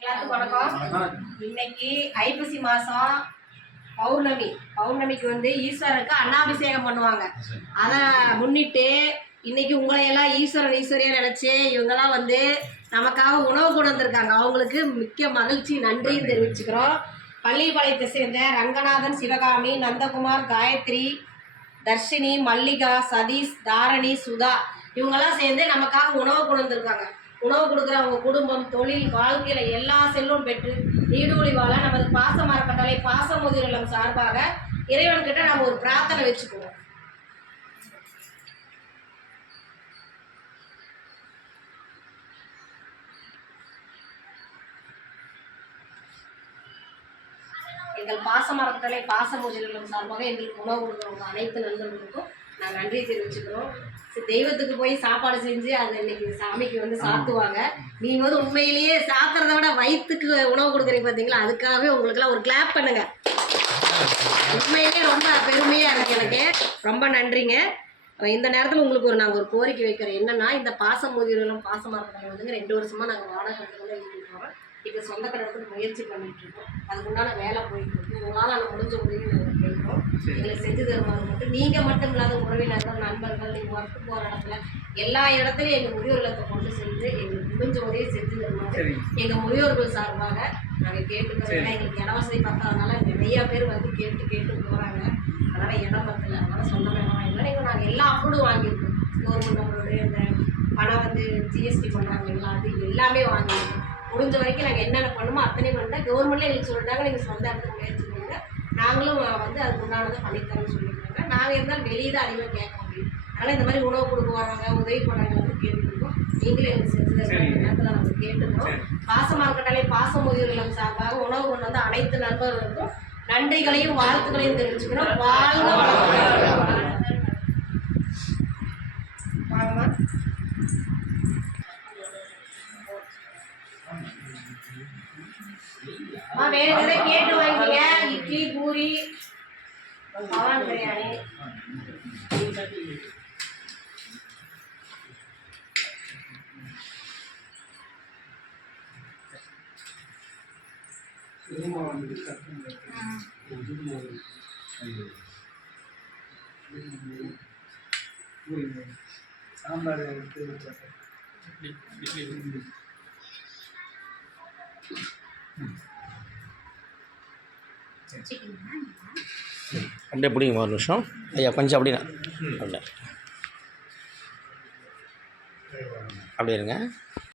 எல்லாத்துக்கும் வணக்கம். இன்னைக்கு ஐப்பசி மாசம் பௌர்ணமிக்கு வந்து ஈஸ்வரனுக்கு அன்னாபிஷேகம் பண்ணுவாங்க. அதை முன்னிட்டு இன்னைக்கு உங்களையெல்லாம் ஈஸ்வரியா நினைச்சு இவங்கெல்லாம் வந்து நமக்காக உணவு கொண்டு வந்திருக்காங்க. அவங்களுக்கு மிக்க மகிழ்ச்சி, நன்றியும் தெரிவிச்சுக்கிறோம். பள்ளிப்பாளையத்தை சேர்ந்த ரங்கநாதன், சிவகாமி, நந்தகுமார், காயத்ரி, தர்ஷினி, மல்லிகா, சதீஷ், தாரணி, சுதா இவங்கெல்லாம் சேர்ந்து நமக்காக உணவு கொண்டு வந்திருக்காங்க. உணவு கொடுக்குற அவங்க குடும்பம், தொழில், வாழ்க்கையில் எல்லா செல்வம் பெற்று நீடூழி வாழ நமது பாசமரக்கட்டளை பாசமுதிரம் சார்பாக இறைவன்கிட்ட நம்ம ஒரு பிரார்த்தனை வச்சுக்குவோம். எங்கள் பாசமரக்கட்டளை பாசமுதிரம் சார்பாக எங்களுக்கு உணவு கொடுக்குறவங்க அனைத்து நண்பர்களுக்கும் நாங்கள் நன்றி தெரிவிச்சுக்கிறோம். தெய்வத்துக்கு போய் சாப்பாடு செஞ்சு அதை இன்னைக்கு சாமிக்கு வந்து சாத்துவாங்க. நீங்கள் வந்து உண்மையிலேயே சாப்பிட்றத விட வயிற்றுக்கு உணவு கொடுக்குறீங்க பார்த்தீங்களா, அதுக்காகவே உங்களுக்குலாம் ஒரு கிளாப் பண்ணுங்க. உண்மையிலேயே ரொம்ப பெருமையாக இருக்குது எனக்கு. ரொம்ப நன்றிங்க. இந்த நேரத்தில் உங்களுக்கு நாங்கள் ஒரு கோரிக்கை வைக்கிறோம். என்னென்னா, இந்த பாசமுதிரம் பாசமரக்கட்டளை வந்துங்க 2 வருஷமாக நாங்கள் வாடகை கட்டத்தில் இருக்கிறோம். இப்போ சொந்த கடத்துக்கு முயற்சி பண்ணிட்டு இருக்கோம். அதுக்குண்டான வேலை போயிட்டு இருக்கு. உங்களால் நாங்கள் முடிஞ்ச உதவி நாங்கள் கேட்குறோம். எங்களுக்கு செஞ்சு தருவாங்க மட்டும் நீங்கள் மட்டும் இல்லாத உறவினர்கள், நண்பர்கள், நீங்கள் ஒர்க்கு போகிற இடத்துல எல்லா இடத்துலையும் எங்கள் முதியோர் இல்லத்தை கொண்டு சென்று எங்களுக்கு முடிஞ்ச உதவி செஞ்சு தருவாங்க. எங்கள் முதியோர்கள் சார்பாக நாங்கள் கேட்டுக்கிறோம். ஏன்னா எங்களுக்கு இட வசதி பத்தாதனால நிறையா பேர் வந்து கேட்டு போகிறாங்க. அதனால் இடம் பத்தலை, அதனால் சொந்த இடம் வாங்கிக்கலாம். எங்கள் நாங்கள் எல்லா அப்ரூடும் வாங்கியிருக்கோம். கவர்மெண்ட் அப்ரூடு, இந்த பணம் வந்து ஜிஎஸ்டி பண்ணுறாங்க, அது எல்லாமே வாங்கியிருக்கோம். முடிஞ்ச வரைக்கும் நாங்கள் என்னென்ன பண்ணுமோ அத்தனை பண்ணிட்டா கவர்மெண்ட்ல எங்களுக்கு சொல்லிட்டாங்க, நீங்கள் சொந்த இடத்துக்கு முயற்சி பண்ணுங்க, நாங்களும் வந்து அதுக்கு உண்டானதை பண்ணித்தரோம்னு சொல்லியிருக்காங்க. நாங்கள் இருந்தாலும் வெளியே தான் அதிகமாக கேட்க முடியும். அதனால் இந்த மாதிரி உணவு கொடுக்க வராங்க, உதவி பண்ணாங்க வந்து கேட்டுருக்கோம். நீங்களும் எங்களுக்கு செஞ்சு நேரத்தில் நாங்கள் கேட்டுக்கிறோம். பாசமரக்கட்டளை பாசமுதியோர் இல்லம் சார்பாக உணவு கொண்டு வந்து அனைத்து நண்பர்களுக்கும் நன்றிகளையும் வாழ்த்துக்களையும் தெரிவிச்சுக்கிறோம். வாழ்க வாங்கம்மா. வேறு எதாவது கேட்டு வாங்கிங்க. இட்லி, பூரி, பவான் பிரியாணி. சாம்பார் அப்படியே பிடிங்க ஒரு நிமிஷம் ஐயா, கொஞ்சம் அப்படின்னா அப்படியே இருங்க.